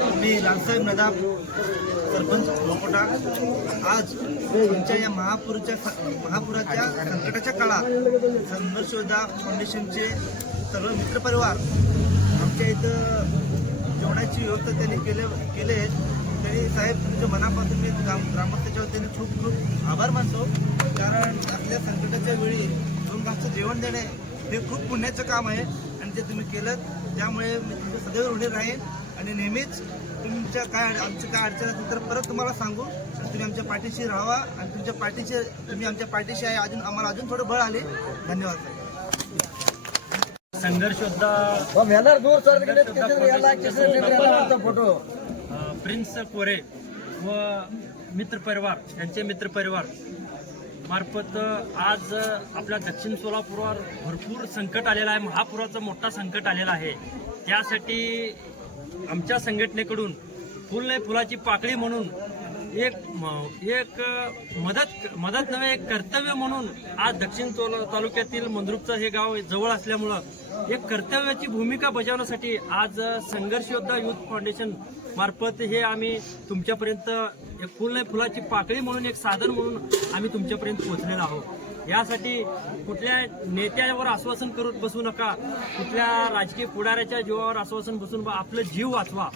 मी लालसाहेब नदाब सरपंच लोकोटा आज तुमच्या या महापुरच्या महापुराच्या संकटाच्या काळात संघर्ष योद्धा फाउंडेशनचे सर्व मित्रपरिवार आमच्या इथं जेवणाची व्यवस्था त्यांनी केले केले तरी साहेब तुमच्या मनापासून मी ग्राम ग्रामस्थाच्या वतीने खूप खूप आभार मानतो कारण आपल्या संकटाच्या वेळी दोन जेवण देणे हे खूप पुण्याचं काम आहे आणि ते तुम्ही केलं त्यामुळे मी तुमचे सदैव ऋणी राहीन आणि नेहमीच तुमच्या काय आमच्या काय अडचण असेल तर परत तुम्हाला सांगू तुम्ही आमच्या पाठीशी राहावा आणि तुमच्या पाठीशी तुम्ही आमच्या पाठीशी आहे अजून आम्हाला अजून थोडं बळ आले धन्यवाद संघर्ष फोटो प्रिन्स कोरे व मित्र मित्रपरिवार यांचे परिवार मार्फत आज आपल्या दक्षिण सोलापूरवर भरपूर संकट आलेलं आहे महापुराचं मोठा संकट आलेला आहे त्यासाठी आमच्या संघटनेकडून फुल नाही फुलाची पाकळी म्हणून एक एक मदत मदत नव्हे एक कर्तव्य म्हणून आज दक्षिण तालुक्यातील मंद्रुपचं हे गाव जवळ असल्यामुळं एक कर्तव्याची भूमिका बजावण्यासाठी आज संघर्ष योद्धा युथ फाउंडेशन मार्फत हे आम्ही तुमच्यापर्यंत एक फुल नाही फुलाची पाकळी म्हणून एक साधन म्हणून आम्ही तुमच्यापर्यंत पोहोचलेलो आहोत यासाठी कुठल्या नेत्यावर आश्वासन करून बसू नका कुठल्या राजकीय पुढाऱ्याच्या जीवावर आश्वासन बसून आपलं जीव वाचवा